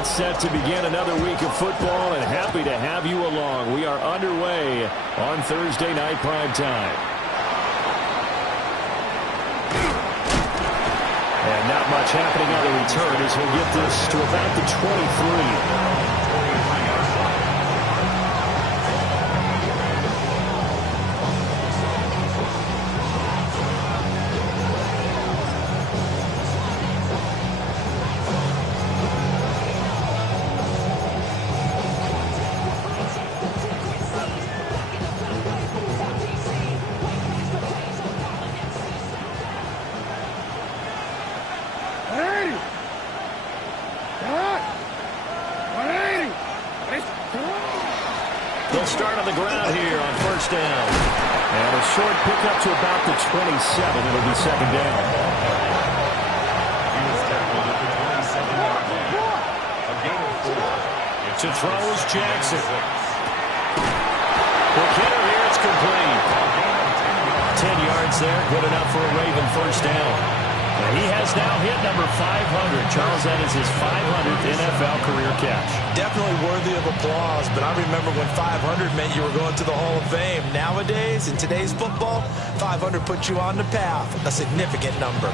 about set to begin another week of football, and happy to have you along. We are underway on Thursday night prime time. And not much happening on the return as he'll get this to about the 23. They'll start on the ground here on first down. And a short pickup to about the 27. It'll be second down. To throw is Jackson. Quick hitter here. It's complete. 10 yards there. Good enough for a Raven first down. And he has now hit number 500. Charles, that is his 500th NFL career catch. Definitely worthy of applause, but I remember when 500 meant you were going to the Hall of Fame. Nowadays, in today's football, 500 puts you on the path, a significant number.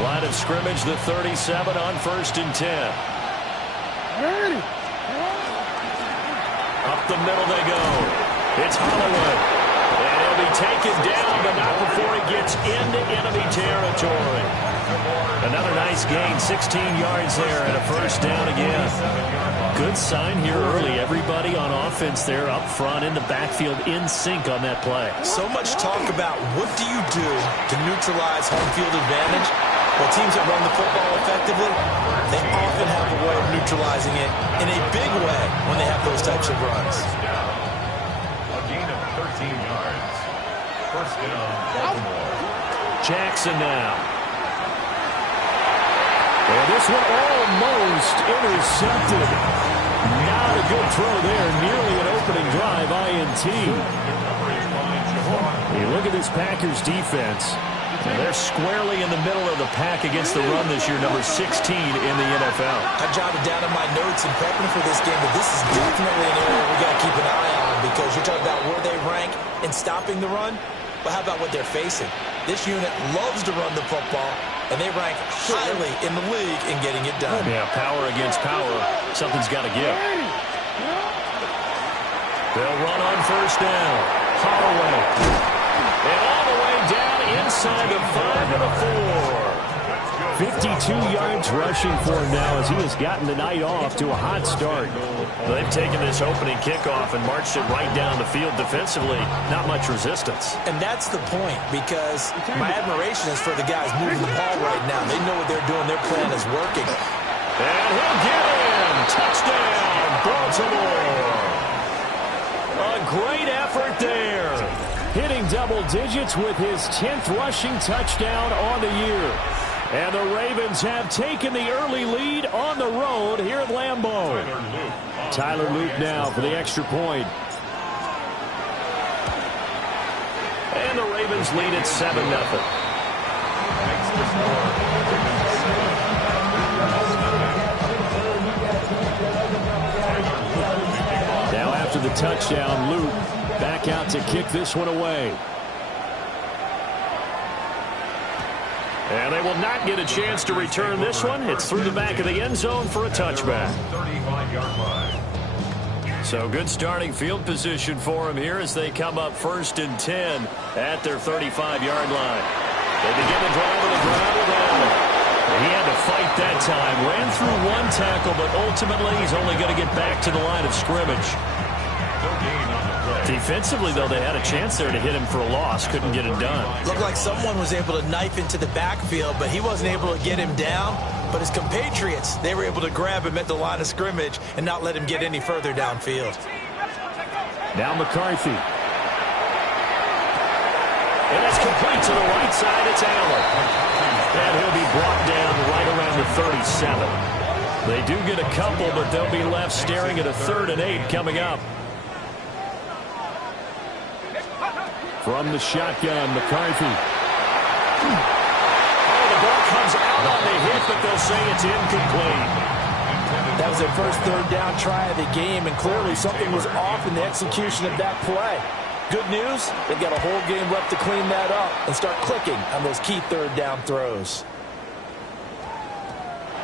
Line of scrimmage, the 37 on first and 10. Up the middle they go. It's Holloway. And he'll be taken down, but not before he gets into enemy territory. Another nice gain, 16 yards there, and a first down again. Good sign here early. Everybody on offense there up front in the backfield in sync on that play. So much talk about what do you do to neutralize home field advantage? Well, teams that run the football effectively, they often have a way of neutralizing it in a big way when they have those types of runs. A gain of 13 yards. First down, Baltimore. Jackson now. And this one almost intercepted. Not a good throw there. Nearly an opening drive, INT. You look at this Packers defense. And they're squarely in the middle of the pack against the run this year, number 16 in the NFL. I jotted down in my notes in prepping for this game that this is definitely an area we got to keep an eye on, because you're talking about where they rank in stopping the run. But how about what they're facing? This unit loves to run the football, and they rank highly in the league in getting it done. Yeah, power against power. Something's got to give. They'll run on first down. Holloway. And all the way down inside the 5 to the 4. 52 yards rushing for him now as he has gotten the night off to a hot start. They've taken this opening kickoff and marched it right down the field defensively. Not much resistance. And that's the point, because my admiration is for the guys moving the ball right now. They know what they're doing. Their plan is working. And he'll get in. Touchdown, Baltimore. A great effort there. Hitting double digits with his 10th rushing touchdown on the year. And the Ravens have taken the early lead on the road here at Lambeau. Tyler Luke now for the extra point. And the Ravens lead at 7-0. Now after the touchdown, Luke back out to kick this one away. And they will not get a chance to return this one. It's through the back of the end zone for a touchback. 35-yard line. So good starting field position for him here as they come up first and 10 at their 35-yard line. They begin the drive on the ground with Allen. He had to fight that time. Ran through one tackle, but ultimately he's only going to get back to the line of scrimmage. Defensively, though, they had a chance there to hit him for a loss. Couldn't get it done. Looked like someone was able to knife into the backfield, but he wasn't able to get him down. But his compatriots, they were able to grab him at the line of scrimmage and not let him get any further downfield. Now McCarthy. And it's complete to the right side. It's Allen. And he'll be brought down right around the 37. They do get a couple, but they'll be left staring at a 3rd and 8 coming up. From the shotgun, McCarthy. Oh, the ball comes out on the hit, but they'll say it's incomplete. That was their first third down try of the game, and clearly something was off in the execution of that play. Good news, they've got a whole game left to clean that up and start clicking on those key third down throws.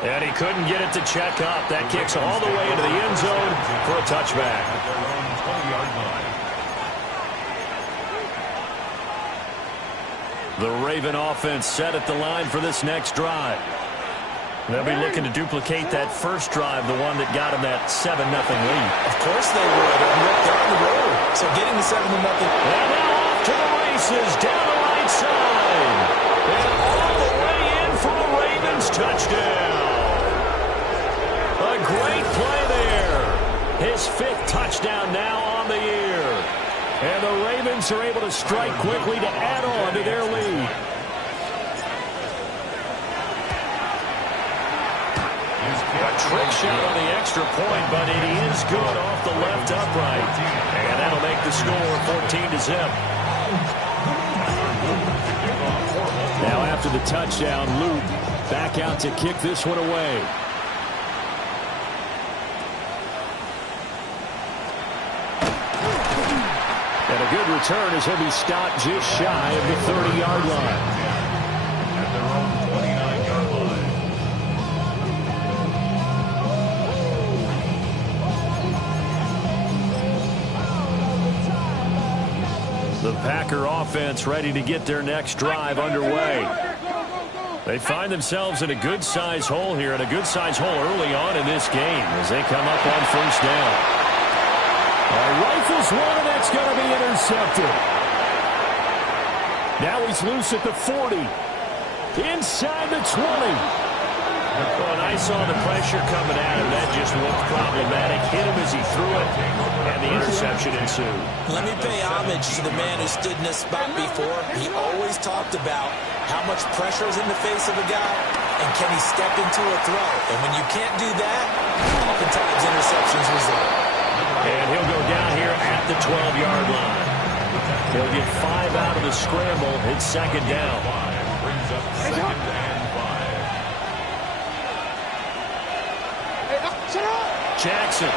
And he couldn't get it to check up. That kicks all the way into the end zone for a touchback. At their own 20-yard line. The Raven offense set at the line for this next drive. They'll be looking to duplicate that first drive, the one that got them that 7-0 lead. Of course they would. They're on the road. So getting the 7-0. And now off to the races down the right side. And all the way in for a Ravens touchdown. A great play there. His 5th touchdown now on the year. And the Ravens are able to strike quickly to add on to their lead. A trick shot on the extra point, but it is good off the left upright. And that'll make the score 14-0. Now after the touchdown, Luke back out to kick this one away. And a good return as he'll be stopped just shy of the 30-yard line. At their own 29-yard line. The Packer offense ready to get their next drive underway. They find themselves in a good-sized hole here, and a good-sized hole early on in this game as they come up on first down. Rifles one, and that's going to be intercepted. Now he's loose at the 40. Inside the 20. Well, and I saw the pressure coming at him. That just looked problematic. Hit him as he threw it, and the interception ensued. Let me pay homage to the man who stood in this spot before. He always talked about how much pressure is in the face of a guy, and can he step into a throw. And when you can't do that, oftentimes interceptions result. And he'll go down here at the 12-yard line. He'll get 5 out of the scramble. It's second down. Brings up 2nd and 5. Jackson.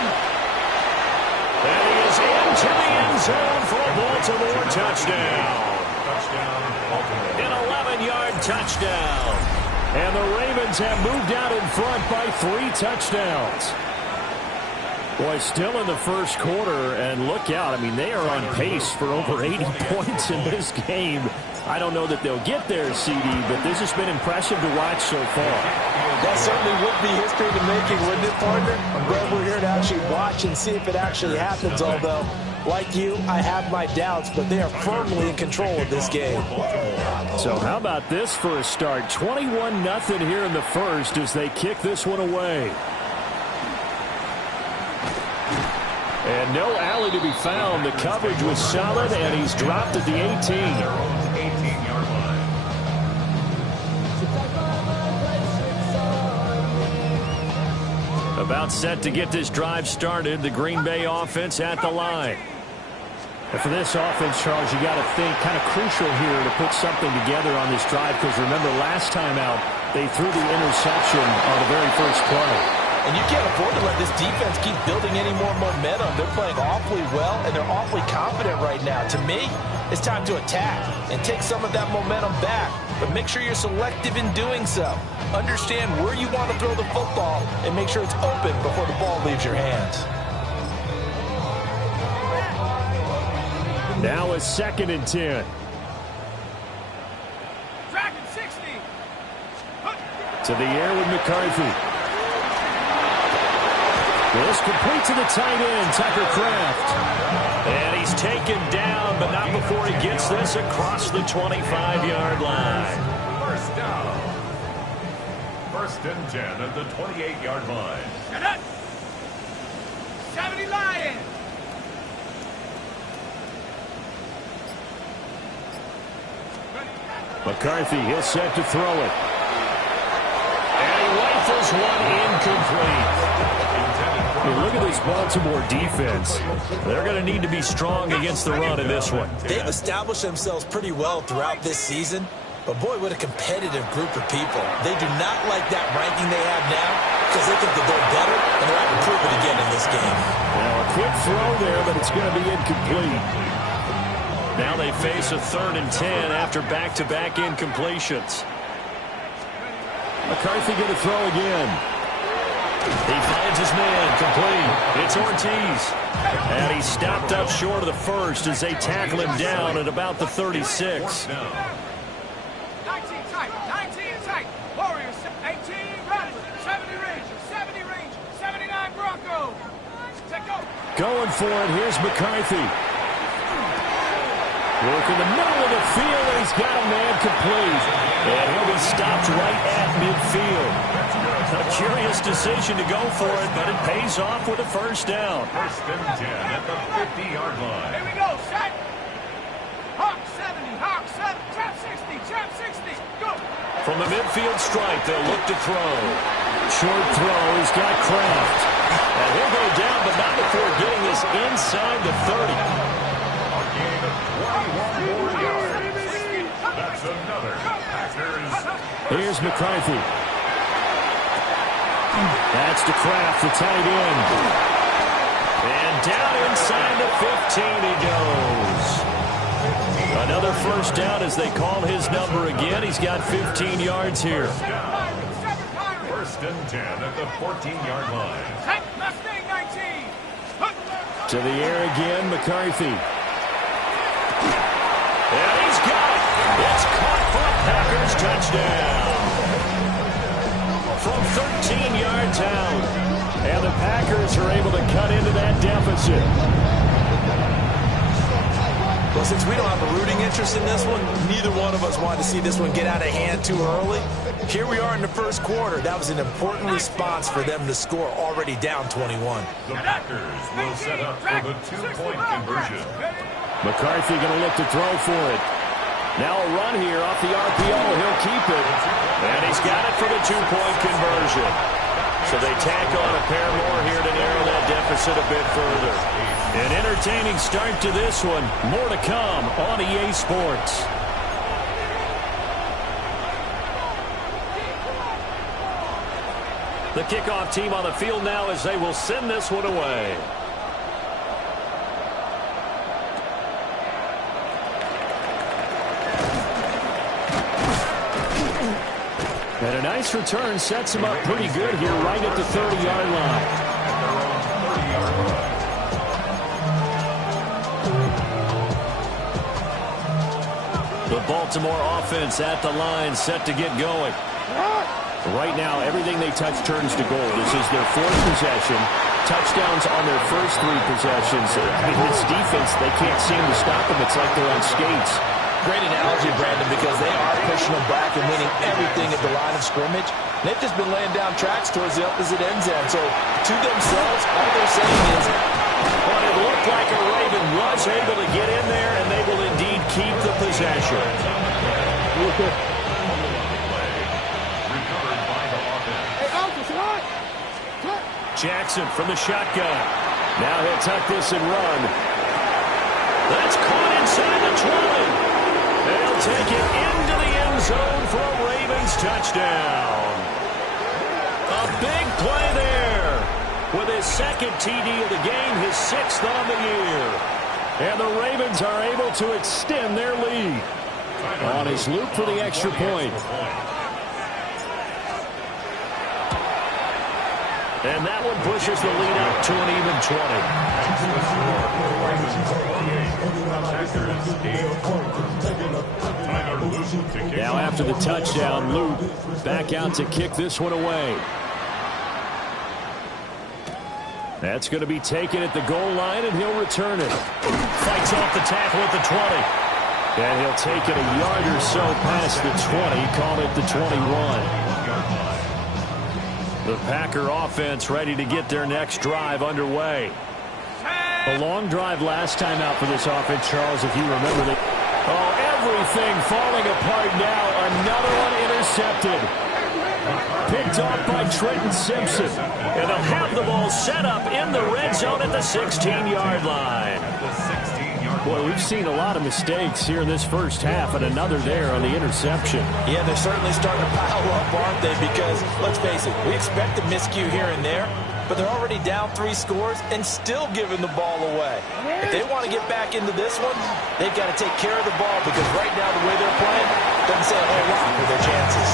And he is into the end zone for a Baltimore touchdown. Touchdown, Baltimore. An 11-yard touchdown. And the Ravens have moved out in front by 3 touchdowns. Boy, still in the first quarter, and look out. I mean, they are on pace for over 80 points in this game. I don't know that they'll get there, CD, but this has been impressive to watch so far. That certainly would be history to making, wouldn't it, partner? I'm glad we're here to actually watch and see if it actually happens, although, like you, I have my doubts, but they are firmly in control of this game. So how about this for a start? 21-0 here in the first as they kick this one away. And no alley to be found. The coverage was solid, and he's dropped at the 18. 18-yard line. About set to get this drive started. The Green Bay offense at the line. And for this offense, Charles, you got to think kind of crucial here to put something together on this drive, because remember last time out, they threw the interception on the very first play. And you can't afford to let this defense keep building any more momentum. They're playing awfully well, and they're awfully confident right now. To me, it's time to attack and take some of that momentum back. But make sure you're selective in doing so. Understand where you want to throw the football and make sure it's open before the ball leaves your hands. Now a 2nd and 10. Dragon 60. To the air with McCarthy. This complete to the tight end, Tucker Kraft. And he's taken down, but not before he gets this across the 25-yard line. First down. 1st and 10 at the 28-yard line. Shut up. 70 Lions. McCarthy, he'll set to throw it. And he rifles one incomplete. Look at this Baltimore defense. They're going to need to be strong against the run in this one. They've established themselves pretty well throughout this season. But, boy, what a competitive group of people. They do not like that ranking they have now because they think that they're better, and they're out to prove it again in this game. Now, a quick throw there, but it's going to be incomplete. Now they face a 3rd and 10 after back-to-back incompletions. McCarthy going to throw again. He finds his man, complete. It's Ortiz. And he stopped up short of the first as they tackle him down at about the 36. 19 tight. Warriors, 18 Rattler, 70 Rangers, 70 Rangers, 79 Broncos. Going for it, here's McCarthy. Work in the middle of the field, and he's got a man complete. And he'll be stopped right at midfield. A curious decision to go for it, but it pays off with a first down. 1st and 10 at the 50-yard line. Here we go, set. Hawk 70, Hawk 7, trap 60, trap 60, go. From the midfield stripe, they'll look to throw. Short throw, he's got Kraft. And he'll go down, but not before getting this inside the 30. A gain of 21 more yards. That's another Packers. Here's McCarthy. That's to Kraft, the tight end. And down inside the 15 he goes. Another first down as they call his number again. He's got 15 yards here. 1st and 10 at the 14-yard line. Mustang 19. To the air again, McCarthy. And he's got it. It's caught for a Packers touchdown. From 13 yards out. And the Packers are able to cut into that deficit. Well, since we don't have a rooting interest in this one, neither one of us wanted to see this one get out of hand too early. Here we are in the first quarter. That was an important response for them to score already down 21. The Packers will set up for the 2-point conversion. McCarthy going to look to throw for it. Now a run here off the RPO. He'll keep it. And he's got it for the 2-point conversion. So they tack on a pair more here to narrow that deficit a bit further. An entertaining start to this one. More to come on EA Sports. The kickoff team on the field now as they will send this one away. And a nice return sets him up pretty good here right at the 30-yard line. The Baltimore offense at the line set to get going. Right now, everything they touch turns to gold. This is their 4th possession. Touchdowns on their first 3 possessions. I mean, this defense, they can't seem to stop them. It's like they're on skates. Great analogy, Brandon, because they are pushing them back and winning everything at the line of scrimmage. They've just been laying down tracks towards the opposite end zone. So, to themselves, all they're saying is, but it looked like a Raven was able to get in there, and they will indeed keep the possession. Jackson from the shotgun. Now he'll tuck this and run. That's caught inside the 20. And he'll take it into the end zone for a Ravens touchdown. A big play there. With his 2nd TD of the game, his 6th on the year. And the Ravens are able to extend their lead. On his loop for the extra point. And that one pushes the lead up to an even 20. Now after the touchdown, Luke back out to kick this one away. That's going to be taken at the goal line, and he'll return it. Fights off the tackle at the 20. And he'll take it a yard or so past the 20, call it the 21. The Packer offense ready to get their next drive underway. A long drive last time out for this offense, Charles, if you remember that. Oh, everything falling apart now. Another one intercepted. Picked off by Trenton Simpson. And they'll have the ball set up in the red zone at the 16-yard line. The 16-yard Boy, we've seen a lot of mistakes here in this first half, and another there on the interception. Yeah, they're certainly starting to pile up, aren't they? Because, let's face it, we expect a miscue here and there, but they're already down 3 scores and still giving the ball away. If they want to get back into this one, they've got to take care of the ball, because right now the way they're playing doesn't say a whole lot for their chances.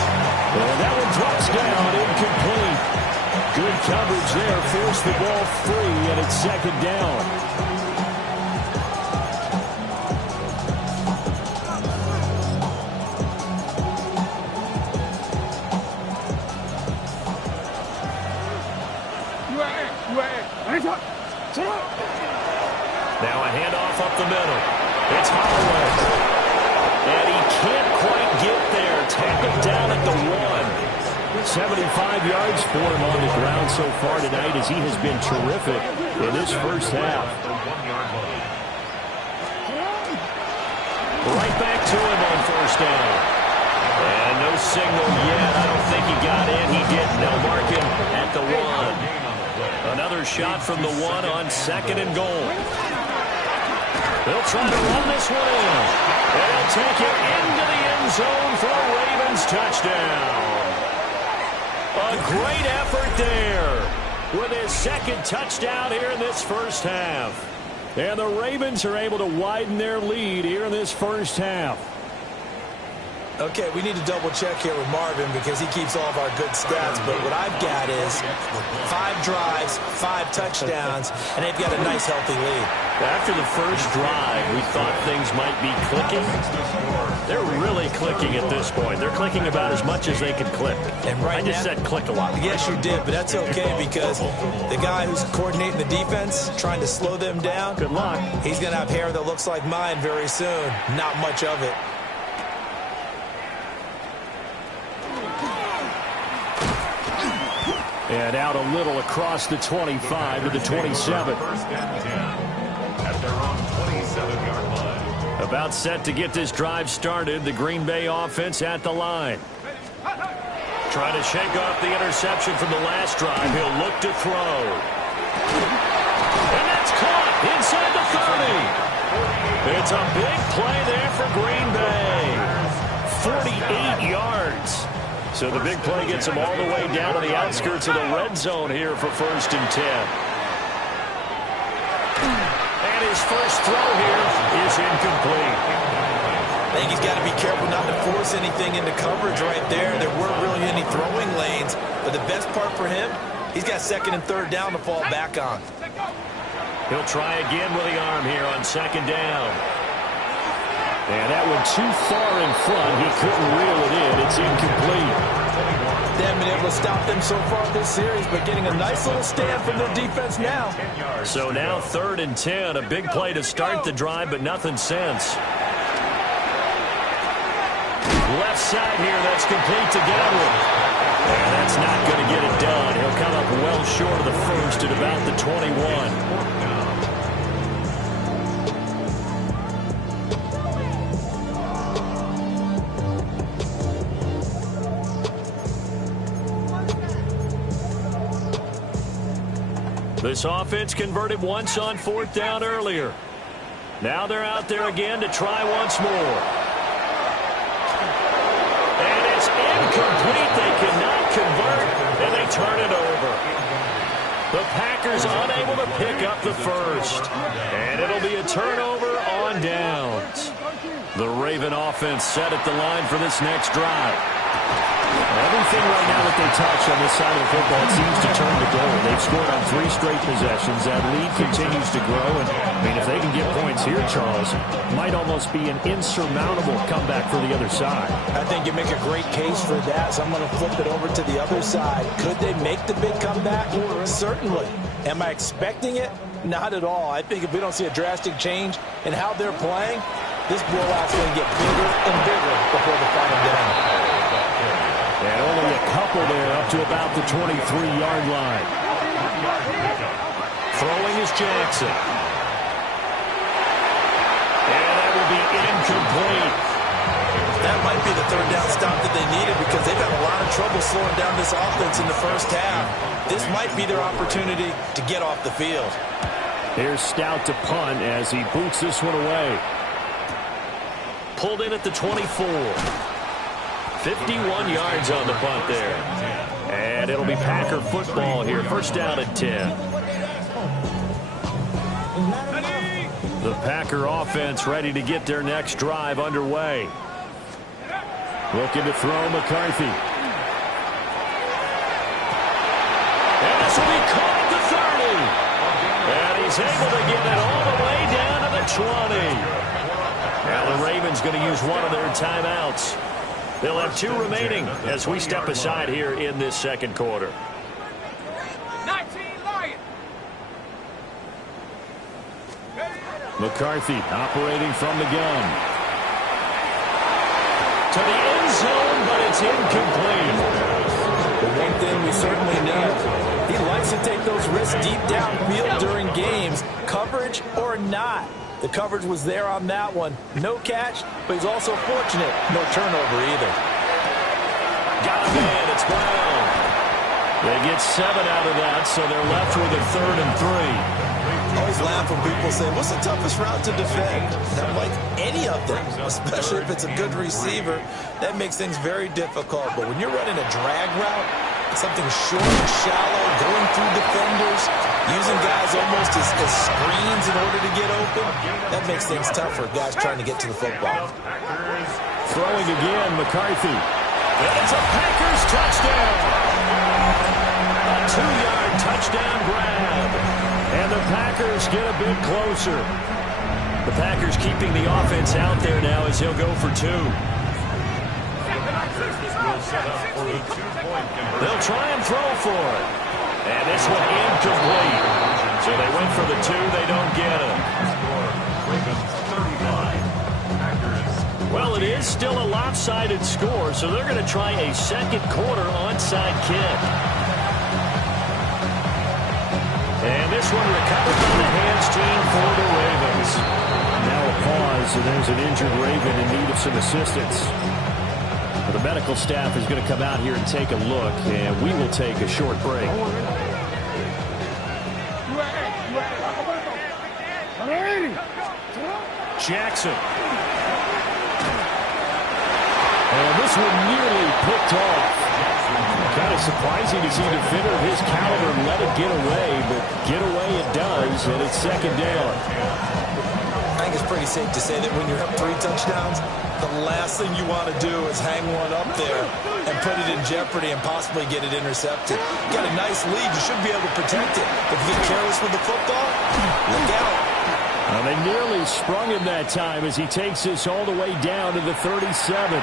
Well, that one drops down, incomplete. Good coverage there, forced the ball free, and it's second down. Now a handoff up the middle. It's Holloway. And he can't quite get there. Tackled down at the 1. 75 yards for him on the ground so far tonight, as he has been terrific in this first half. Right back to him on first down. And no signal yet. I don't think he got in. He didn't. They'll mark him at the 1. Another shot from the 1 on second and goal. They'll try to run this one in. They'll take it into the end zone for a Ravens touchdown. A great effort there with his second touchdown here in this first half. And the Ravens are able to widen their lead here in this first half. Okay, we need to double-check here with Marvin because he keeps all of our good stats. But what I've got is 5 drives, 5 touchdowns, and they've got a nice, healthy lead. After the first drive, we thought things might be clicking. They're really clicking at this point. They're clicking about as much as they can click. And right I just said click a lot. Yes, you did, but that's okay because the guy who's coordinating the defense, trying to slow them down, good luck. He's going to have hair that looks like mine very soon. Not much of it. And out a little across the 25 to the 27. First and 10 at their own 27-yard line. About set to get this drive started. The Green Bay offense at the line. Trying to shake off the interception from the last drive. He'll look to throw. And that's caught inside the 30. It's a big play there for Green Bay. 48 yards. So the big play gets him all the way down to the outskirts of the red zone here for first and 10. And his first throw here is incomplete. I think he's got to be careful not to force anything into coverage right there. There weren't really any throwing lanes. But the best part for him, he's got second and third down to fall back on. He'll try again with the arm here on second down. And that one too far in front. He couldn't reel it in. It's incomplete. They haven't been able to stop them so far this series, but getting a nice little stand from their defense now. So now third and 10. A big play to start the drive, but nothing since. Left side here, that's complete to Godwin. And that's not going to get it done. He'll come up well short of the first at about the 21. This offense converted once on fourth down earlier. Now they're out there again to try once more. And it's incomplete. They cannot convert, and they turn it over. The Packers unable to pick up the first. And it'll be a turnover on downs. The Raven offense set at the line for this next drive. Everything right now that they touch on this side of the football seems to turn to goal. They've scored on 3 straight possessions. That lead continues to grow. And, I mean, if they can get points here, Charles, it might almost be an insurmountable comeback for the other side. I think you make a great case for that, so I'm going to flip it over to the other side. Could they make the big comeback? Certainly. Am I expecting it? Not at all. I think if we don't see a drastic change in how they're playing, this blowout's going to get bigger and bigger before the final down. And only a couple there up to about the 23-yard line. Throwing is Jackson. And that will be incomplete. That might be the third down stop that they needed because they've had a lot of trouble slowing down this offense in the first half. This might be their opportunity to get off the field. Here's Stout to punt as he boots this one away. Pulled in at the 24. 51 yards on the punt there. And it'll be Packer football here. First down at 10. The Packer offense ready to get their next drive underway. Looking to throw McCarthy. And this will be caught at the 30. And he's able to get it all the way down to the 20. Now the Ravens going to use one of their timeouts. They'll have 2 remaining as we step aside here in this second quarter. 19 Lions. McCarthy operating from the gun. To the end zone, but it's incomplete. The one thing we certainly know, he likes to take those risks deep downfield during games, coverage or not. The coverage was there on that one. No catch, but he's also fortunate. No turnover either. Got a man. It's Brown. They get 7 out of that, so they're left with a 3rd and 3. I always laugh when people say, what's the toughest route to defend? And I'm like, any of them, especially if it's a good receiver. That makes things very difficult. But when you're running a drag route, something short and shallow, going through defenders, using guys almost as screens in order to get open, that makes things tough for guys trying to get to the football. Throwing again, McCarthy. And it's a Packers touchdown. A 2-yard touchdown grab. And the Packers get a bit closer. The Packers keeping the offense out there now as he'll go for 2. They'll try and throw for it. And this one incomplete. So they went for the 2. They don't get it. Well, it is still a lopsided score, so they're going to try a second quarter onside kick. And this one recovered by the hamstring for the Ravens. Now a pause, and there's an injured Raven in need of some assistance. The medical staff is going to come out here and take a look, and we will take a short break. Jackson. And this one nearly picked off. Kind of surprising to see a defender of his caliber let it get away, but get away it does, and it's second down. I think it's pretty safe to say that when you're up 3 touchdowns, the last thing you want to do is hang one up there and put it in jeopardy and possibly get it intercepted. You got a nice lead. You should be able to protect it. If you get careless with the football, look out. Well, they nearly sprung him that time as he takes this all the way down to the 37.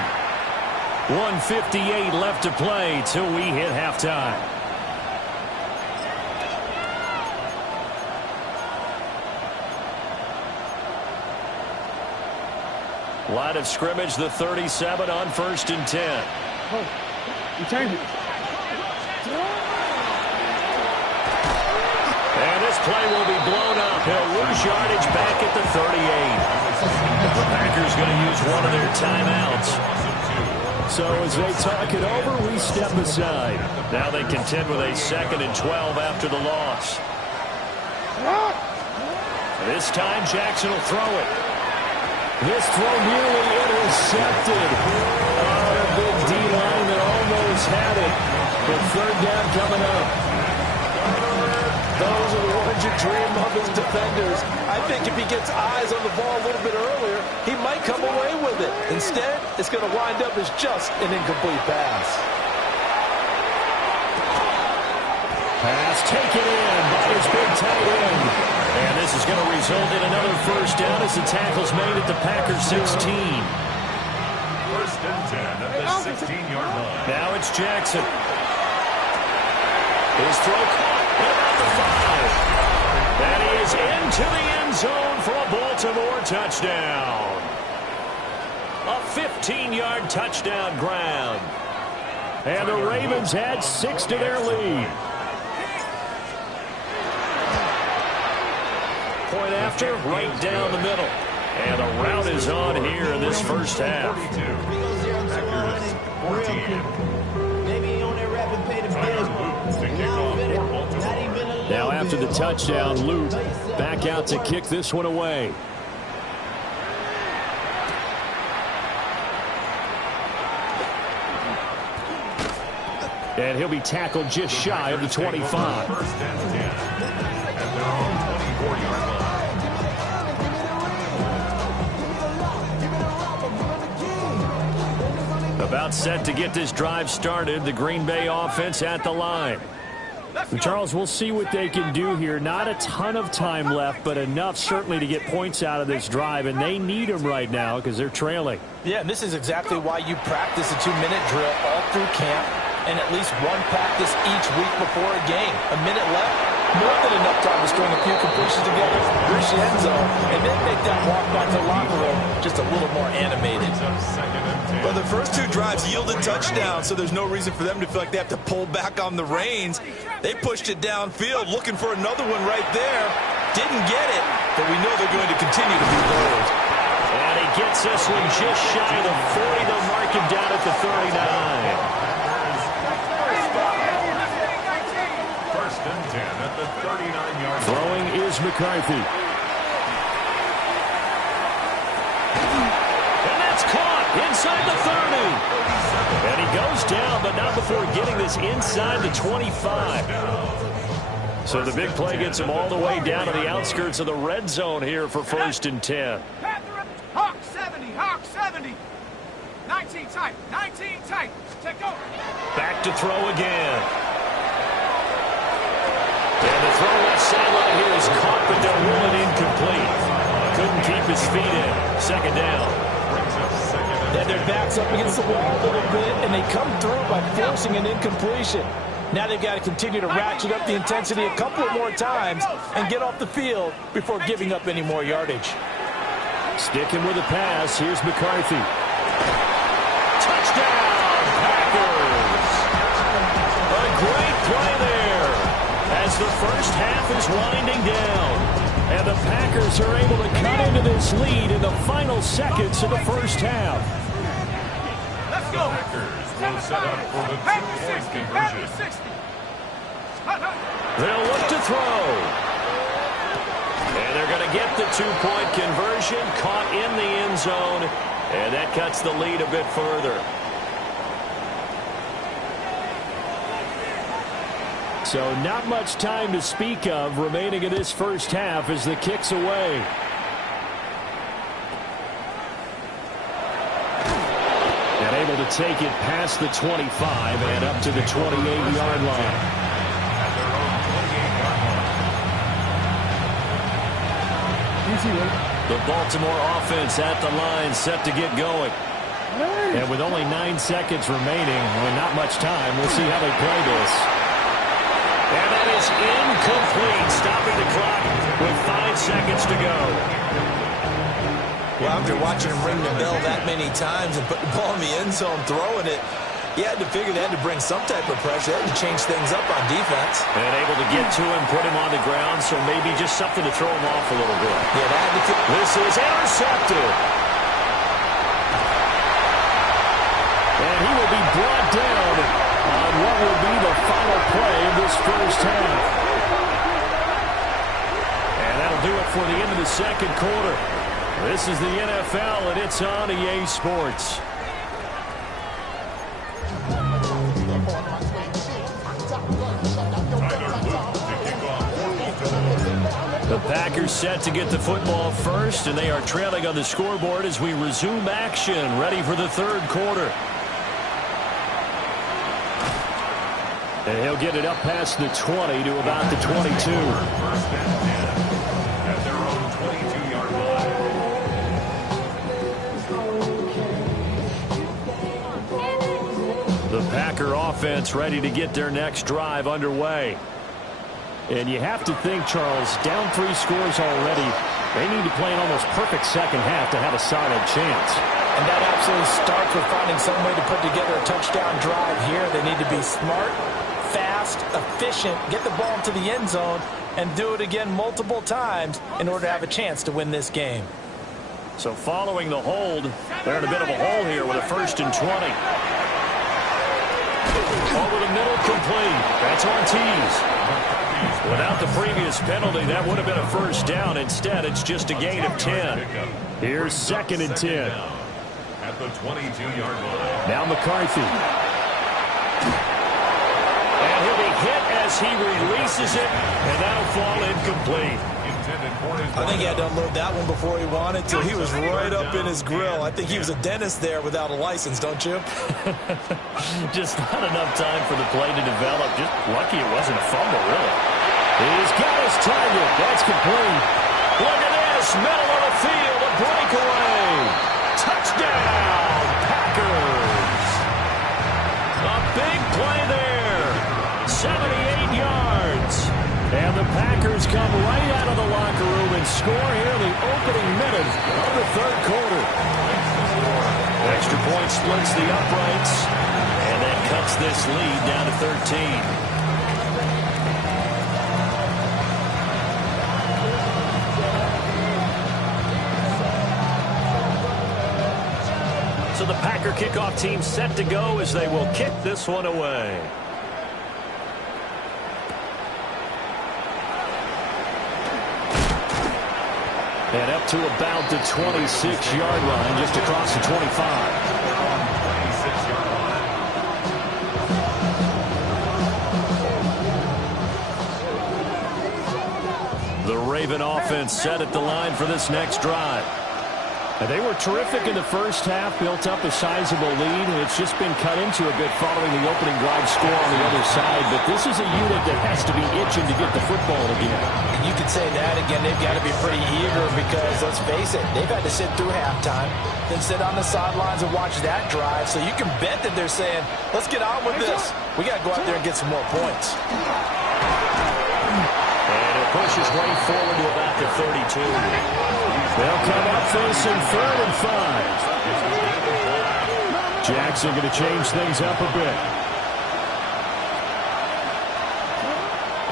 1:58 left to play till we hit halftime. Line of scrimmage, the 37 on 1st and 10. Oh, you changed it. And this play will be blown up. He'll lose yardage back at the 38. The Packers going to use one of their timeouts. So as they talk it over, we step aside. Now they contend with a 2nd and 12 after the loss. This time Jackson will throw it. This throw nearly intercepted. Oh, a big D-line that almost had it. But 3rd down coming up. Those are the ones you dream of as defenders. I think if he gets eyes on the ball a little bit earlier, he might come away with it. Instead, it's going to wind up as just an incomplete pass. Pass taken in by his big tight end. And this is going to result in another 1st down as the tackle's made at the Packers 16. 1st and 10 at the 16-yard line. Now it's Jackson. His throw caught at about the 5. And he is into the end zone for a Baltimore touchdown. A 15-yard touchdown grab. And the Ravens add 6 to their lead. Point after, right down the middle. And a route is on here in this first half. 42. Packers 14. Maybe on that rapid pay the bills. To kick off for Baltimore. Not even a Now after the touchdown, Luke back out to kick this one away. And he'll be tackled just shy of the 25. First and 10 at their own 24-yard line. About set to get this drive started. The Green Bay offense at the line. And Charles, we'll see what they can do here. Not a ton of time left, but enough certainly to get points out of this drive, and they need them right now because they're trailing. Yeah, and this is exactly why you practice a 2-minute drill all through camp and at least one practice each week before a game. A minute left, more than enough time to string a few completions together, reach the end zone, and then make that walk back to the locker room just a little more animated. Well, the first two drives yielded touchdowns, so there's no reason for them to feel like they have to pull back on the reins. They pushed it downfield, looking for another one right there. Didn't get it, but we know they're going to continue to be bold. And he gets this one just shy of the 40. They'll mark him down at the 39. First and 10 at the 39-yard line. Throwing is McCarthy. And that's caught inside the 30. And he goes down, but not before getting this inside the 25. So the big play gets him all the way down to the outskirts of the red zone here for first and 10. Hawk 70, Hawk 70. 19 tight, 19 tight. Take over. Back to throw again. And the throw left sideline here is caught, but they'll rule it incomplete. Couldn't keep his feet in. Second down. Then their backs up against the wall a little bit, and they come through by forcing an incompletion. Now they've got to continue to ratchet up the intensity a couple of more times and get off the field before giving up any more yardage. Sticking with the pass. Here's McCarthy. Touchdown, Packers! A great play there as the first half is winding down. And the Packers are able to cut into this lead in the final seconds of the first half. Let's go. Packers will set up for the two-point conversion. They'll look to throw. And they're going to get the two-point conversion, caught in the end zone, and that cuts the lead a bit further. So not much time to speak of remaining in this first half as the kick's away. And able to take it past the 25 and up to the 28-yard line. At their own 28-yard line. The Baltimore offense at the line set to get going. And with only 9 seconds remaining, well, not much time, we'll see how they play this. And that is incomplete, stopping the clock with 5 seconds to go. Well, after watching him ring the bell that many times and put the ball in the end zone, throwing it, he had to figure they had to bring some type of pressure. They had to change things up on defense. And able to get to him, put him on the ground, so maybe just something to throw him off a little bit. Yeah, that had to This is intercepted. And he will be brought down on what will be the final play of this first half. And that'll do it for the end of the second quarter. This is the NFL, and it's on EA Sports. The Packers set to get the football first, and they are trailing on the scoreboard as we resume action, ready for the third quarter. And he'll get it up past the 20 to about the 22. First and 10 at their own 22-yard line. The Packer offense ready to get their next drive underway. And you have to think, Charles, down 3 scores already, they need to play an almost perfect second half to have a solid chance. And that absolutely starts with finding some way to put together a touchdown drive here. They need to be smart, fast, efficient, get the ball into the end zone, and do it again multiple times in order to have a chance to win this game. So following the hold, they're in a bit of a hole here with a 1st and 20. Over the middle, complete. That's Ortiz. Without the previous penalty, that would have been a first down. Instead, it's just a gain of 10. Here's 2nd and 10. At the 22-yard line. Now McCarthy. And he'll be hit as he releases it, and that'll fall incomplete. I think he had to unload that one before he wanted to. He was right up in his grill. I think he was a dentist there without a license, don't you? Just not enough time for the play to develop. Just lucky it wasn't a fumble, really. He's got his target. That's complete. Look at this. Middle of the field. A breakaway. Touchdown, Packers. A big play there. 78 yards. And the Packers come right out of the locker room and score here in the opening minute of the third quarter. Extra point splits the uprights, and that cuts this lead down to 13. So the Packer kickoff team set to go as they will kick this one away. And up to about the 26-yard line, just across the 25. The Raven offense set at the line for this next drive. They were terrific in the first half, built up a sizable lead, and it's just been cut into a bit following the opening drive score on the other side. But this is a unit that has to be itching to get the football again. And you could say that again. They've got to be pretty eager because, let's face it, they've had to sit through halftime, then sit on the sidelines and watch that drive. So you can bet that they're saying, let's get on with this. We got to go out there and get some more points. And it pushes way forward to about the 32. They'll come up facing 3rd and 5. Jackson going to change things up a bit.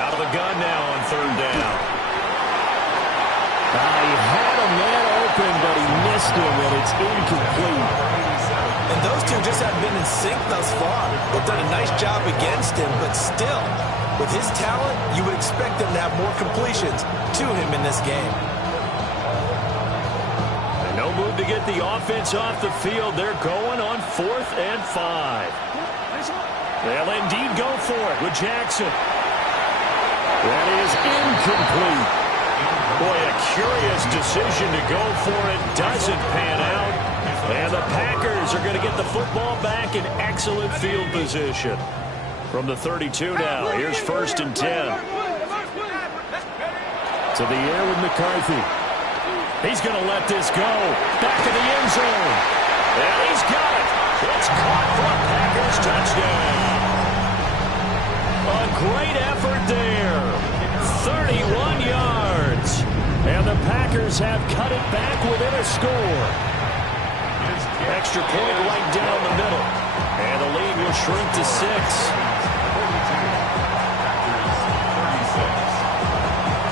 Out of the gun now on 3rd down. He had a man open, but he missed him, and it's incomplete. And those two just haven't been in sync thus far. They've done a nice job against him, but still, with his talent, you would expect them to have more completions to him in this game. No move to get the offense off the field. They're going on 4th and 5. They'll indeed go for it with Jackson. That is incomplete. Boy, a curious decision to go for it. Doesn't pan out. And the Packers are going to get the football back in excellent field position. From the 32 now, here's 1st and 10. To the air with McCarthy. He's going to let this go. Back to the end zone. And he's got it. It's caught for a Packers touchdown. A great effort there. 31 yards. And the Packers have cut it back within a score. Extra point right down the middle. And the lead will shrink to 6.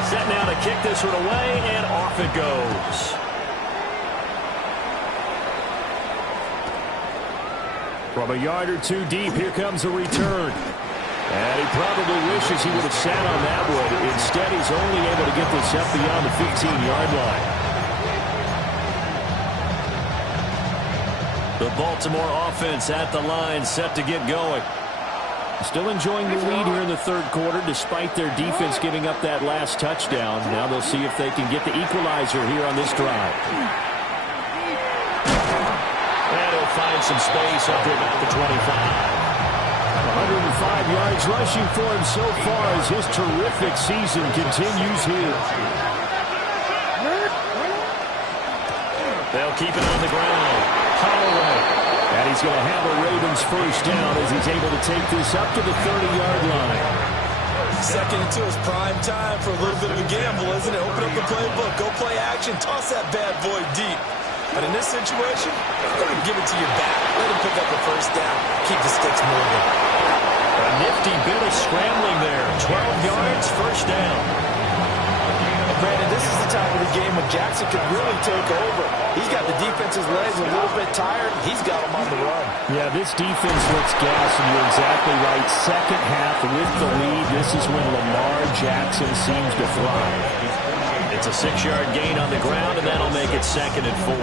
Set now to kick this one away, and off it goes. From a yard or two deep, here comes a return. And he probably wishes he would have sat on that one. Instead, he's only able to get this up beyond the 15-yard line. The Baltimore offense at the line, set to get going. Still enjoying the lead here in the third quarter, despite their defense giving up that last touchdown. Now they'll see if they can get the equalizer here on this drive. And he'll find some space up to about the 25. 105 yards rushing for him so far as his terrific season continues here. They'll keep it on the ground. Holloway. And he's going to have a Ravens first down as he's able to take this up to the 30-yard line. 2nd and 2 is prime time for a little bit of a gamble, isn't it? Open up the playbook, go play action, toss that bad boy deep. But in this situation, go and give it to your back. Let him pick up the first down. Keep the sticks moving. A nifty bit of scrambling there. 12 yards, first down. A Brandon, this is the time of the game when Jackson could really take over. He's got the defense's legs a little bit tired. He's got them on the run. Yeah, this defense looks gas, and you're exactly right. Second half with the lead, this is when Lamar Jackson seems to thrive. It's a 6-yard gain on the ground, and that'll make it 2nd and 4.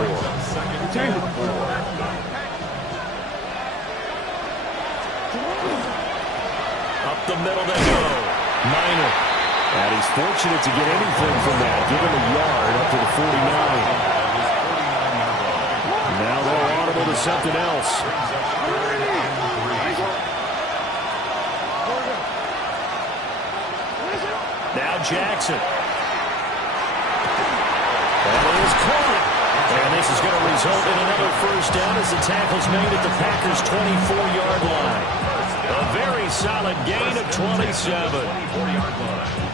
Up the middle they go. Minor. And he's fortunate to get anything from that. Give him a yard up to the 49. Now they're audible to something else. Now Jackson. That is caught. And this is going to result in another first down as the tackle's made at the Packers' 24-yard line. A very solid gain of 27.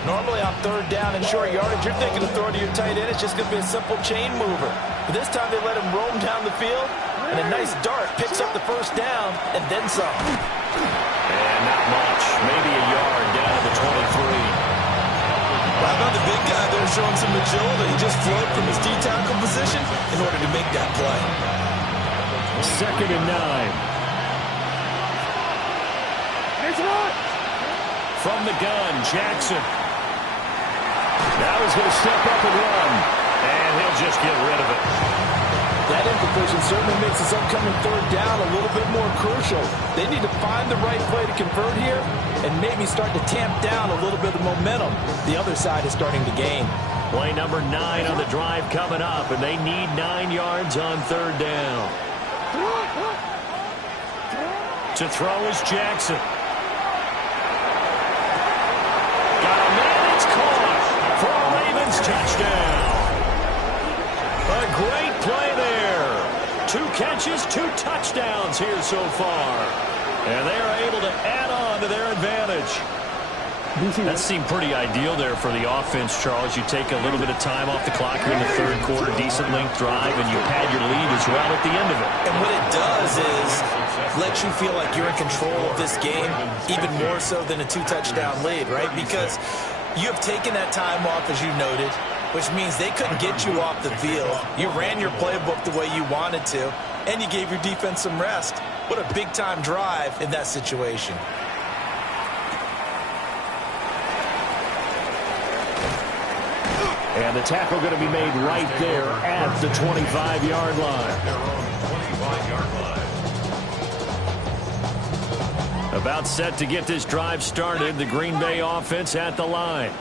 Normally on 3rd down and short yardage, you're thinking of throwing to your tight end. It's just going to be a simple chain mover. But this time they let him roam down the field, and a nice dart picks up the first down and then some. And not much. Maybe a yard down to the 23. How about the big guy there showing some agility? He just flowed from his D-tackle position in order to make that play. 2nd and 9. From the gun, Jackson. Now he's going to step up and run. And he'll just get rid of it. That incompletion certainly makes this upcoming 3rd down a little bit more crucial. They need to find the right play to convert here and maybe start to tamp down a little bit of momentum. The other side is starting to gain. Play number 9 on the drive coming up, and they need 9 yards on 3rd down. To throw is Jackson. Got a man, it's caught for a Ravens touchdown. A great play there. 2 catches, 2 touchdowns here so far. And they are able to add on to their advantage. That seemed pretty ideal there for the offense, Charles. You take a little bit of time off the clock here in the 3rd quarter, decent length drive, and you pad your lead as well at the end of it. And what it does is let you feel like you're in control of this game, even more so than a 2-touchdown lead, right? Because you have taken that time off, as you noted, which means they couldn't get you off the field. You ran your playbook the way you wanted to, and you gave your defense some rest. What a big-time drive in that situation. And the tackle going to be made right there at the 25-yard line. About set to get this drive started. The Green Bay offense at the line.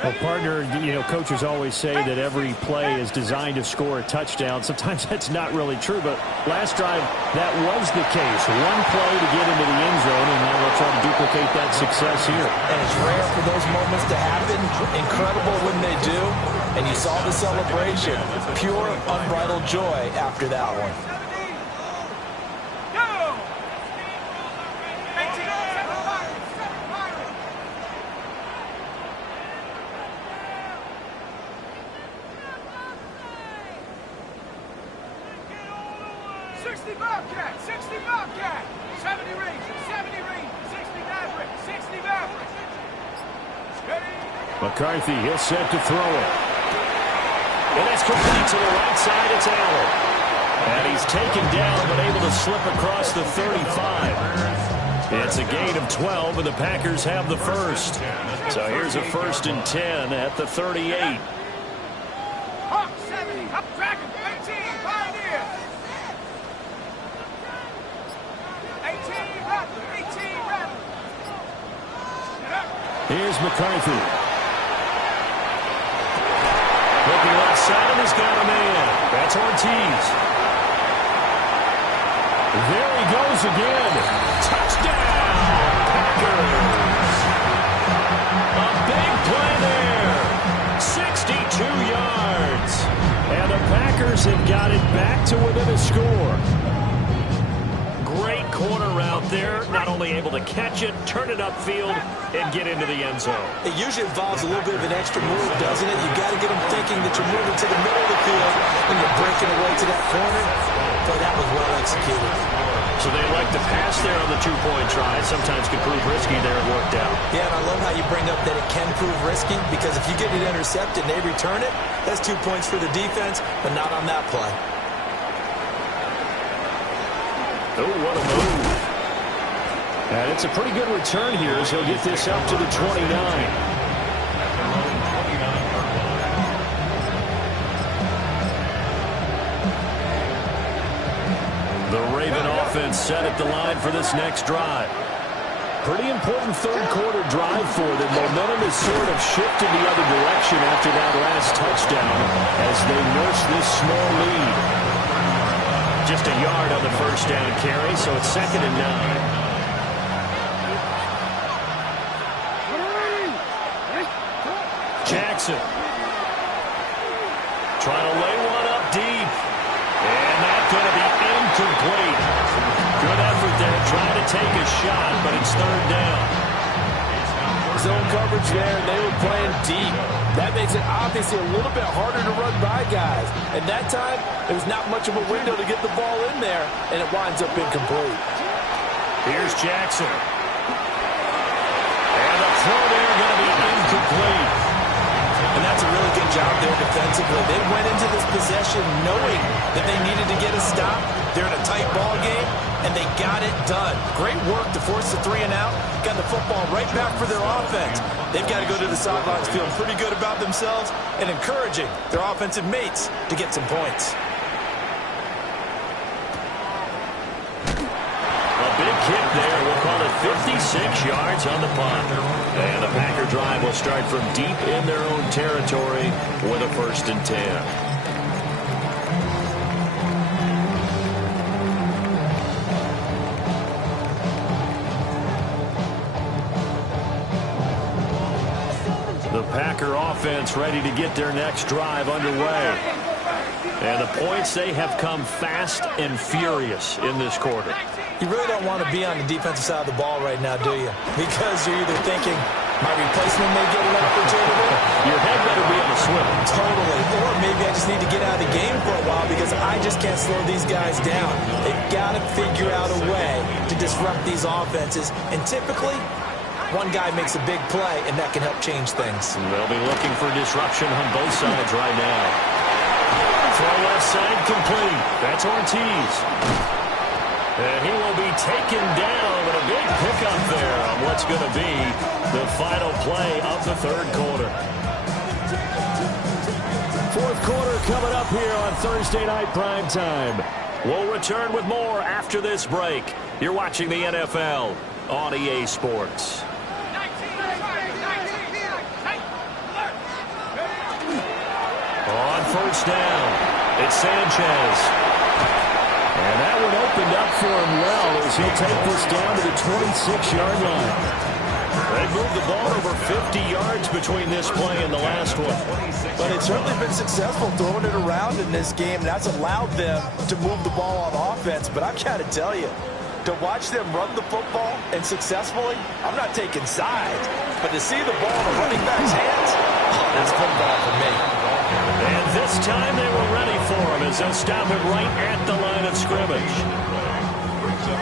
Well, partner, you know, coaches always say that every play is designed to score a touchdown. Sometimes that's not really true, but last drive, that was the case. One play to get into the end zone, and now they'll try to duplicate that success here. And it's rare for those moments to happen. Incredible when they do. And you saw the celebration. Pure, unbridled joy after that one. McCarthy, he'll set to throw it. And that's complete to the right side. It's Allen. And he's taken down, but able to slip across the 35. It's a gain of 12, and the Packers have the first. So here's a 1st and 10 at the 38. Hawk 70, up Dragon 18, Pioneer. 18 Rattler, 18 Rattler. Here's McCarthy. Looking left side, and he's got a man. That's Ortiz. There he goes again. Touchdown, Packers. A big play there. 62 yards. And the Packers have got it back to within a score. Great corner route there. Not only able to catch it, turn it upfield, and get into the end zone. It usually involves a little bit of an extra move, doesn't it? You've got to get them thinking that you're moving to the middle of the field and you're breaking away to that corner. But that was well executed. So they elect to pass there on the two-point try. Sometimes could prove risky there. It worked out. Yeah, and I love how you bring up that it can prove risky, because if you get it intercepted and they return it, that's 2 points for the defense, but not on that play. Oh, what a move. And it's a pretty good return here as he'll get this up to the 29. The Raven offense set at the line for this next drive. Pretty important third-quarter drive for them. Momentum has sort of shifted the other direction after that last touchdown as they nurse this small lead. Just a yard on the first down carry, so it's 2nd and 9. Jackson trying to lay one up deep. And that's going to be incomplete. Good effort there, trying to take a shot, but it's 3rd down. Zone coverage there, and they were playing deep. That makes it obviously a little bit harder to run by guys. And that time, there was not much of a window to get the ball in there, and it winds up incomplete. Here's Jackson. And the throw there going to be incomplete. And that's a really good job there defensively. They went into this possession knowing that they needed to get a stop. They're in a tight ball game, and they got it done. Great work to force the 3 and out. Got the football right back for their offense. They've got to go to the sidelines feeling pretty good about themselves and encouraging their offensive mates to get some points. Big kick there. We'll call it 56 yards on the punt. And the Packer drive will start from deep in their own territory with a 1st and 10. The Packer offense ready to get their next drive underway. And the points, they have come fast and furious in this quarter. You really don't want to be on the defensive side of the ball right now, do you? Because you're either thinking, my replacement may get an opportunity. Your head better be on the swivel. Totally. Or maybe I just need to get out of the game for a while because I just can't slow these guys down. They've got to figure out a way to disrupt these offenses. And typically, one guy makes a big play, and that can help change things. They'll be looking for disruption on both sides right now. Throw left side complete. That's Ortiz. And he will be taken down, but a big pickup there on what's going to be the final play of the 3rd quarter. 4th quarter coming up here on Thursday Night Primetime. We'll return with more after this break. You're watching the NFL on EA Sports. On 1st down, it's Sanchez. And that one opened up for him well as he'll take this down to the 26-yard line. They moved the ball over 50 yards between this play and the last one. But they've certainly been successful throwing it around in this game. That's allowed them to move the ball on offense. But I've got to tell you, to watch them run the football and successfully, I'm not taking sides. But to see the ball in the running back's hands, that's football for me. And this time they were ready for him as they'll stop it right at the line of scrimmage.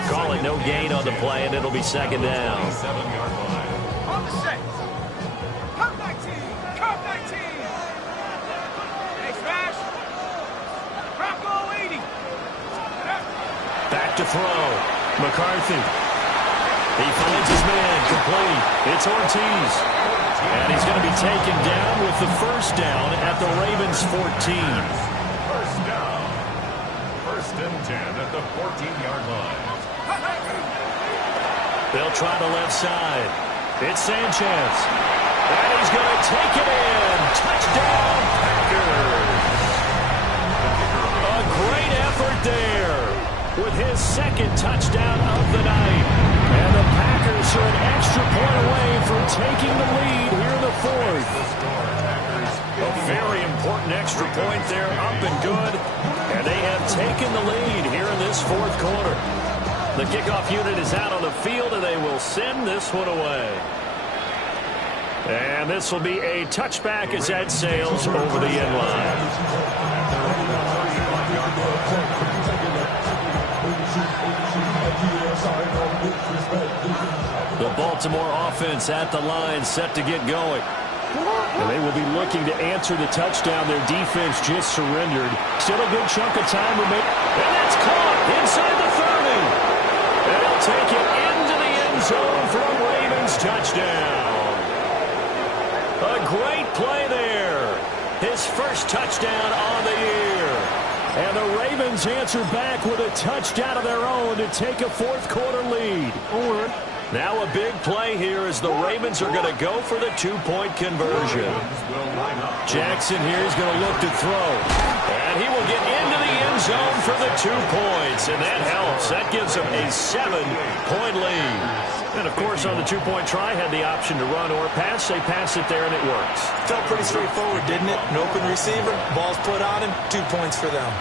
Call it no gain on the play, and it'll be 2nd down. On the set. Curve 19. Curve 19. Hey, smash. Bronco 80. Back to throw. McCarthy. He finds his man complete. It's Ortiz. And he's going to be taken down with the 1st down at the Ravens' 14. 1st down. 1st and 10 at the 14-yard line. They'll try the left side. It's Sanchez. And he's going to take it in. Touchdown, Packers. A great effort there with his 2nd touchdown of the night. And the Packers are an extra point away from taking the lead here in the 4th. A very important extra point there, up and good. And they have taken the lead here in this 4th quarter. The kickoff unit is out on the field, and they will send this one away. And this will be a touchback as Ed sails over the end line. The Baltimore offense at the line, set to get going. And they will be looking to answer the touchdown their defense just surrendered. Still a good chunk of time remaining. And that's caught inside the 30. And he'll take it into the end zone for a Ravens touchdown. A great play there. His first touchdown on the year. And the Ravens answer back with a touchdown of their own to take a fourth-quarter lead. Now a big play here as the Ravens are going to go for the two-point conversion. Jackson here is going to look to throw. And he will get into the end zone for the 2 points. And that helps. That gives them a 7-point lead. And, of course, on the two-point try, had the option to run or pass. They pass it there, and it works. Felt pretty straightforward, didn't it? An open receiver, ball's put on him, 2 points for them.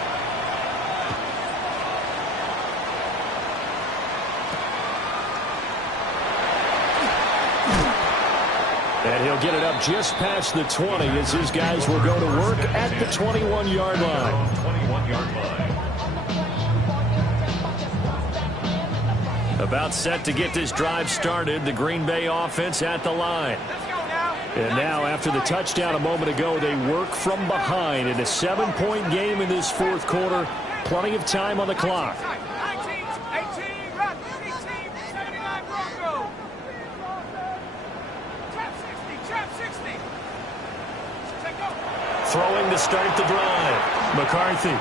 And he'll get it up just past the 20 as his guys will go to work at the 21-yard line. 21-yard line. About set to get this drive started, the Green Bay offense at the line. And now, after the touchdown a moment ago, they work from behind in a 7-point game in this fourth quarter. Plenty of time on the clock. 19, 18, run, 18, 79 Broncos. Trap 60. Take over. Throwing to start the drive. McCarthy.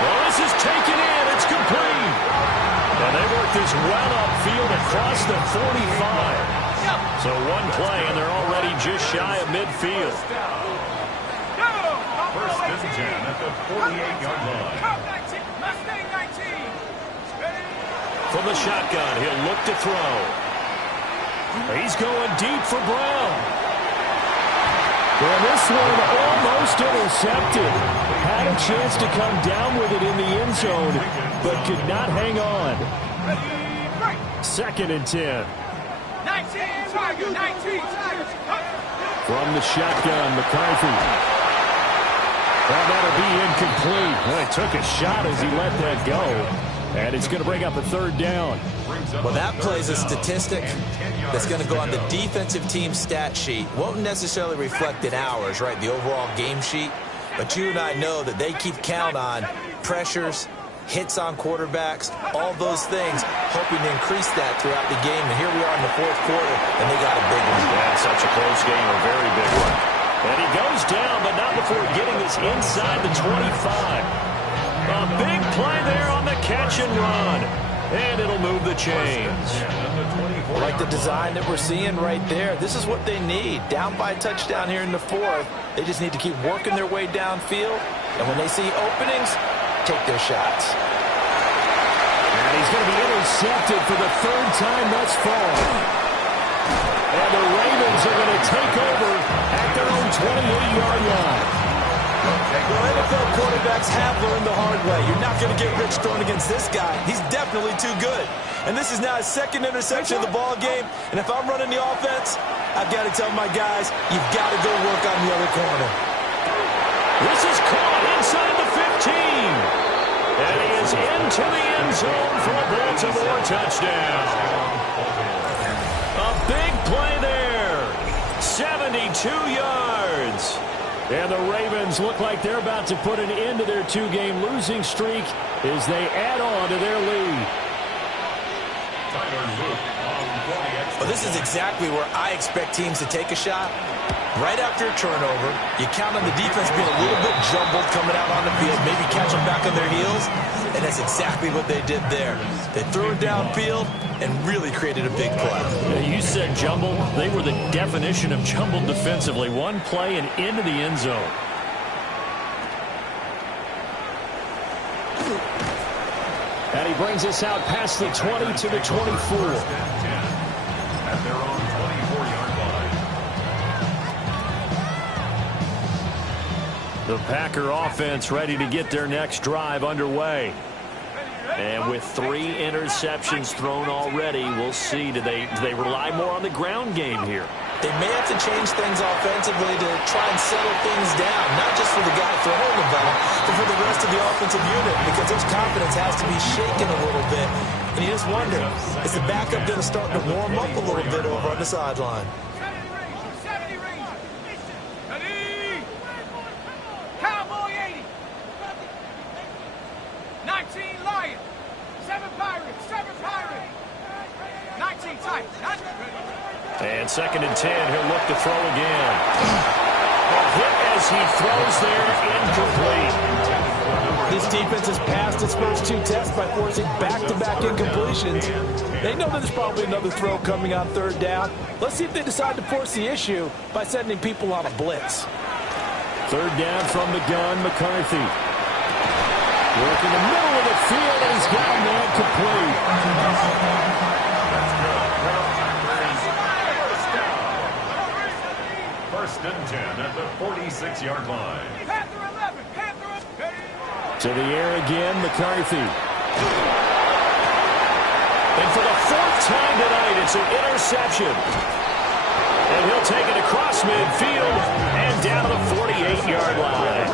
Well, this is taken in. It's complete. And they work this well upfield across the 45. So one play, and they're already just shy of midfield. First and 10 at the 48-yard line. Mustang 19. From the shotgun, he'll look to throw. He's going deep for Brown. And this one almost intercepted. Had a chance to come down with it in the end zone, but could not hang on. Second and 10. 19, Tiger, 19. From the shotgun, McCarthy. Well, that'll be incomplete. Well, he took a shot as he let that go. And it's going to bring up a third down. Well, that plays a statistic that's going to go on the defensive team stat sheet. Won't necessarily reflect in ours, right, the overall game sheet. But you and I know that they keep count on pressures, hits on quarterbacks, all those things, hoping to increase that throughout the game. And here we are in the fourth quarter, and they got a big one. Yeah, such a close game, a very big one. And he goes down, but not before getting this inside the 25. A big play there on the catch and run. And it'll move the chains. Like the design that we're seeing right there. This is what they need. Down by a touchdown here in the fourth. They just need to keep working their way downfield. And when they see openings, take their shots. And he's going to be intercepted for the third time thus far. And the Ravens are going to take over at their own 28-yard line. Well, NFL quarterbacks have learned the hard way. You're not going to get rich throwing against this guy. He's definitely too good. And this is now his second interception of the ball game. And if I'm running the offense, I've got to tell my guys, you've got to go work on the other corner. This is caught inside the 15. And he is into the end zone for a Baltimore touchdown. A big play there. 72 yards. And the Ravens look like they're about to put an end to their two-game losing streak as they add on to their lead. Well, this is exactly where I expect teams to take a shot. Right after a turnover, you count on the defense being a little bit jumbled coming out on the field, maybe catch them back on their heels, and that's exactly what they did there. They threw it downfield and really created a big play. You said jumbled. They were the definition of jumbled defensively. One play and into the end zone. And he brings us out past the 20 to the 24. At their own 24-yard line. The Packer offense ready to get their next drive underway. And with 3 interceptions thrown already, we'll see. Do they rely more on the ground game here? They may have to change things offensively to try and settle things down, not just for the guy throwing the ball, but for the rest of the offensive unit, because his confidence has to be shaken a little bit And you just wonder, is the backup going to start to warm up a little bit over on the sideline? 70 Ranger. Ready. Cowboy 80. 19 Lion. 7 Pirates. 7 Pirates. 19 Titans. And 2nd and 10. He'll look to throw again. A hit as he throws there, incomplete. This defense has passed its first 2 tests by forcing back-to-back incompletions. They know that there's probably another throw coming on 3rd down. Let's see if they decide to force the issue by sending people on a blitz. 3rd down from the gun, McCarthy. Work in the middle of the field, and he's got a man complete. First and 10 at the 46-yard line. Panther 11. Panther 11. To the air again, McCarthy. And for the 4th time tonight, it's an interception. And he'll take it across midfield and down to the 48-yard line.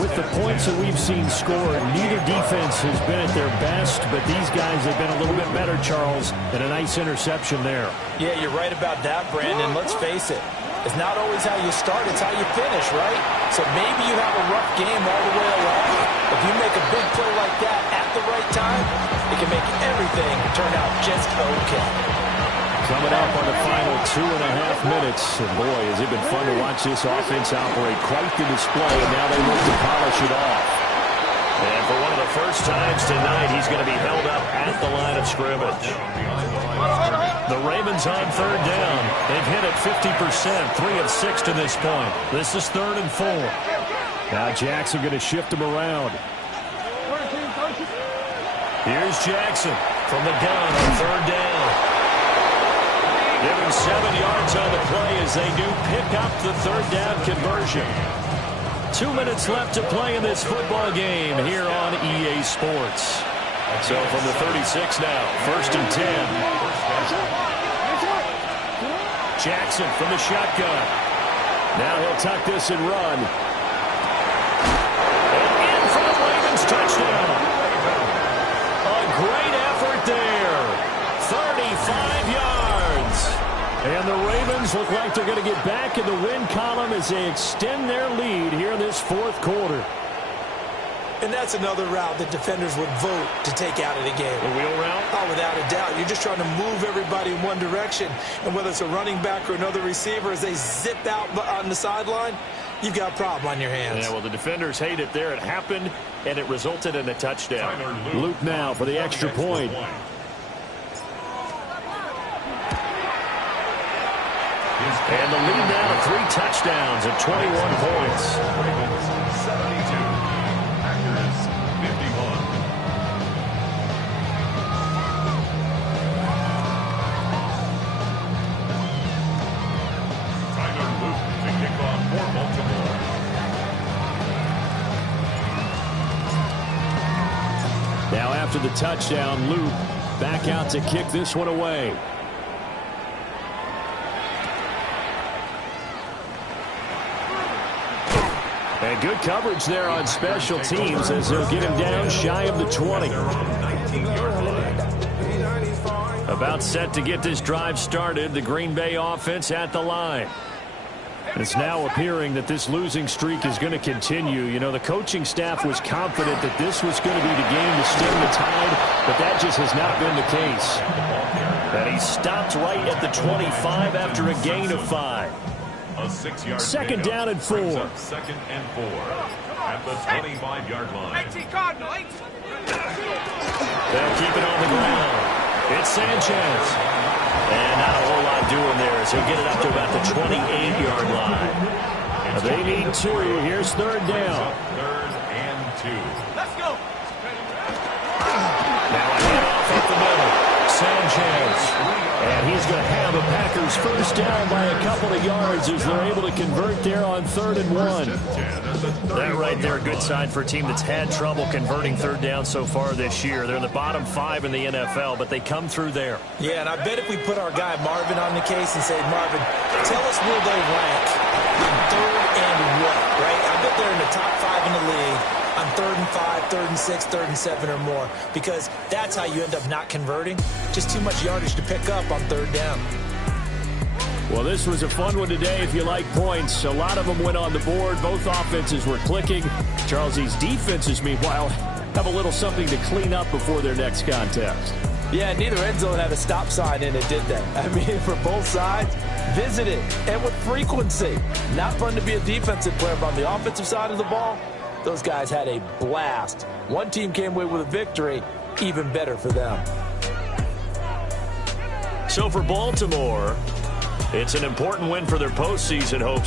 With the points that we've seen scored, neither defense has been at their best, but these guys have been a little bit better, Charles, and a nice interception there. Yeah, you're right about that, Brandon. Let's face it. It's not always how you start, it's how you finish, right? So maybe you have a rough game all the way along. If you make a big play like that at the right time, it can make everything turn out just okay. Coming up on the final 2.5 minutes. And boy, has it been fun to watch this offense operate. Quite the display, and now they look to polish it off. And for one of the first times tonight, he's going to be held up at the line of scrimmage. The Ravens on 3rd down. They've hit it 50%, 3 of 6 to this point. This is 3rd and 4. Now Jackson going to shift him around. Here's Jackson from the gun on 3rd down. Given 7 yards on the play as they do pick up the 3rd down conversion. 2 minutes left to play in this football game here on EA Sports. So from the 36 now, 1st and 10. Jackson from the shotgun. Now he'll tuck this and run. And in for the Ravens touchdown. A great effort there. 35 yards. And the Ravens look like they're going to get back in the win column as they extend their lead here in this 4th quarter. And that's another route that defenders would vote to take out of the game. The wheel route? Oh, without a doubt. You're just trying to move everybody in one direction. And whether it's a running back or another receiver, as they zip out on the sideline, you've got a problem on your hands. Yeah, well, the defenders hate it there. It happened, and it resulted in a touchdown. Luke now for the extra point. And the lead now to 3 touchdowns at 21 points. 72. Packers 51. Tyler Luke to kick off for Baltimore. Now after the touchdown, Luke back out to kick this one away. And good coverage there on special teams as they'll get him down shy of the 20. About set to get this drive started, the Green Bay offense at the line. It's now appearing that this losing streak is going to continue. You know, the coaching staff was confident that this was going to be the game to stem the tide, but that just has not been the case. And he stopped right at the 25 after a gain of 5. A 6-yard 2nd down and 4. 2nd and 4 at the 25-yard line. 18 Cardinal. 18. They'll keep it on the ground. It's Sanchez. And not a whole lot doing there as he'll get it up to about the 28-yard line. They need 2. Here's 3rd down. 3rd and 2. Let's go. Now a handoff up the middle. Sanchez. And he's going to have a Packers first down by a couple of yards as they're able to convert there on 3rd and 1. That right there, a good sign for a team that's had trouble converting 3rd down so far this year. They're in the bottom 5 in the NFL, but they come through there. Yeah, and I bet if we put our guy Marvin on the case and say, Marvin, tell us where they rank on 3rd and what, right? I bet they're in the top 5 in the league on 3rd and 5, 3rd and 6, 3rd and 7 or more, because that's how you end up not converting. Just too much yardage to pick up on 3rd down. Well, this was a fun one today if you like points. A lot of them went on the board. Both offenses were clicking. Charlesie's defenses, meanwhile, have a little something to clean up before their next contest. Yeah, neither end zone had a stop sign in it, did they? I mean, for both sides, visit it, and with frequency. Not fun to be a defensive player, but on the offensive side of the ball, those guys had a blast. One team came away with a victory, even better for them. So for Baltimore, it's an important win for their postseason hopes.